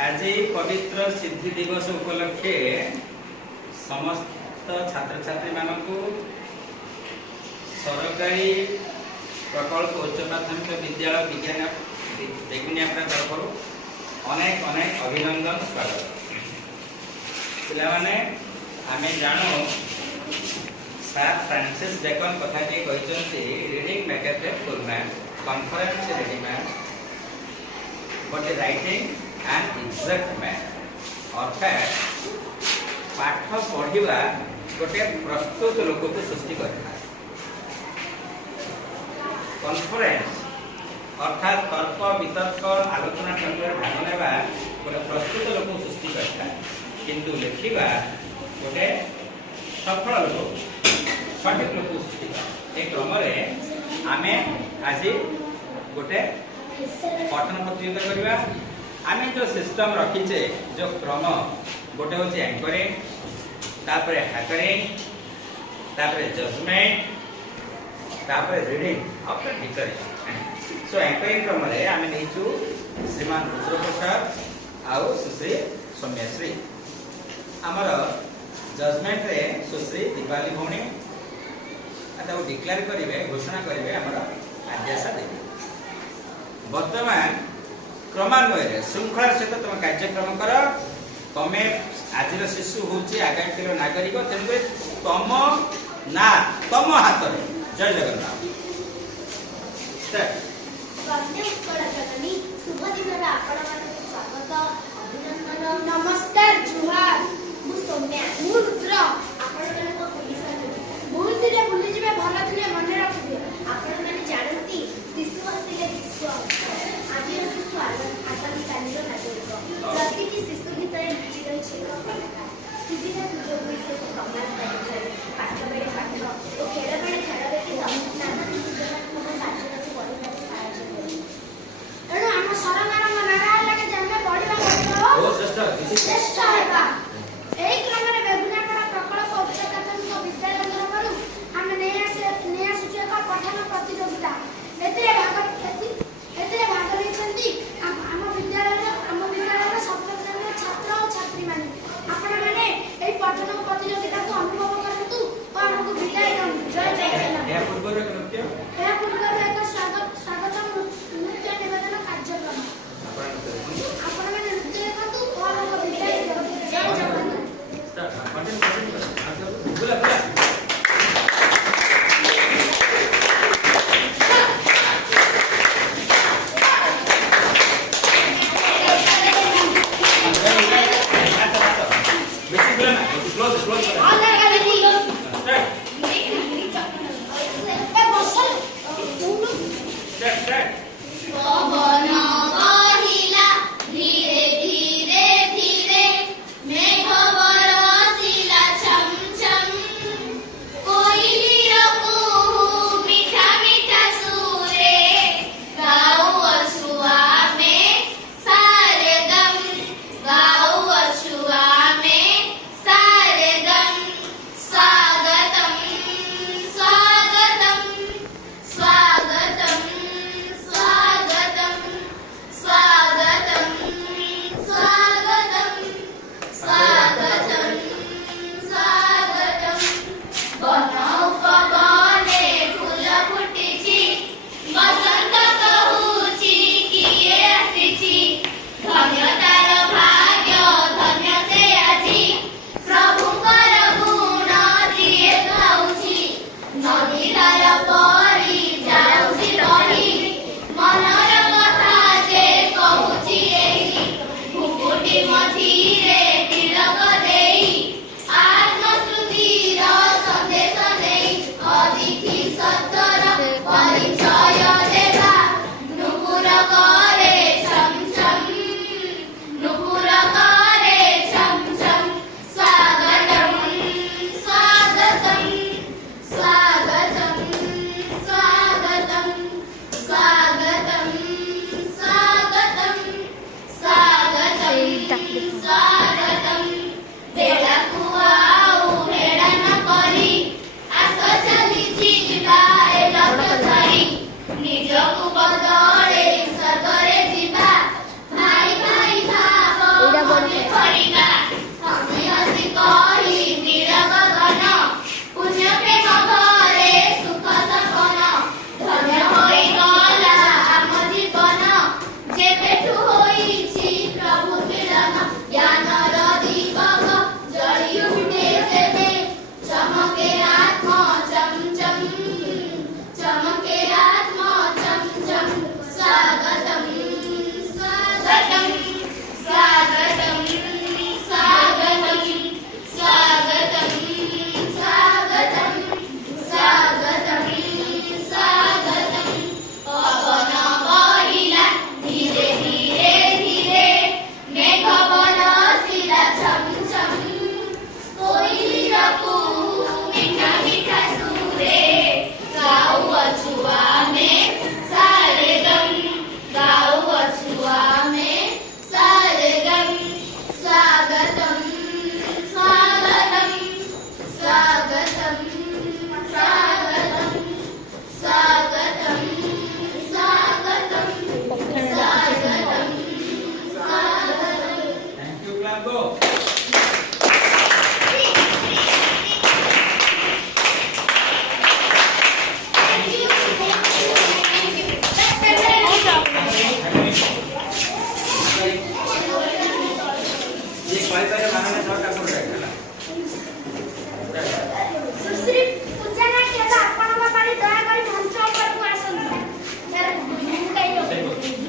आज पवित्र सिद्धि दिवस उपलक्षे समस्त छात्र छात्री मानकु सरकारी प्रकल्प उच्च माध्यमिक विद्यालय विज्ञान बेगुनियापड़ा तरफ अनेक अनेक अभिनंदन स्वागत। पिलाने आमे जानो सर फ्रांसिस बेकन कथा कहते reading makeup a full man conference ready man but writing and exact man. अर्थात पाठ पढ़ा गोटे प्रस्तुत लोक को सृष्टि करता। कॉन्फ्रेंस अर्थात तर्क वितर्क आलोचना चक्र भाग नेबा गोटे प्रस्तुत लोक सृष्टि करता, किंतु लिखा गोटे सफल लोक सठिक लोक सृष्टि कर। एक क्रम आमे आज गोटे पठन प्रतियोगिता करवा। आमे जो सिस्टम रखीचे जो क्रम गोटे हूँ एंकरिंग, तापर हैकरिंग, तापर जजमेंट, तापर रीडिंग आफ्टर डिक्लेरेशन। सो एंकरिंग क्रम रे आमे नेचु श्रीमान रुद्र प्रसाद आउ सुश्री सौम्यश्री। आमर जजमेंट रे सुश्री दीपाली भौणी आता डिक्लेयर करिवे, घोषणा करिवे आमर आद्याशा देवी। वर्तमान क्रमान्वय श्रृंखला सहित तुम कार्यक्रम कर। तमे आज शिशु हूँ आगामी नागरिक, तेणुक तम ना तम हाथ में। जय जगन्नाथ। नमस्कार जुहार मु सौम्या मु रुद्र आपण मानक भूल दिले भूली जिवे भल दिले मन रखिबे। आपण माने जानंती शिशु असले विश्व आज शिशु आगामी कालीर नागरिक। प्रतिटी शिशु भितर लुचि रहिछि कलाकार। सुविधा सुजोग विषय कमाल पाइछे। पाठ बेले पाठ ओ खेल बेले खेल देखि नाना सृजनात्मक कार्यक्रम पढिबार साहाय्य करे। एणु हम सरकार नारा लागे जन्मे पढिबा ओ श्रेष्ठ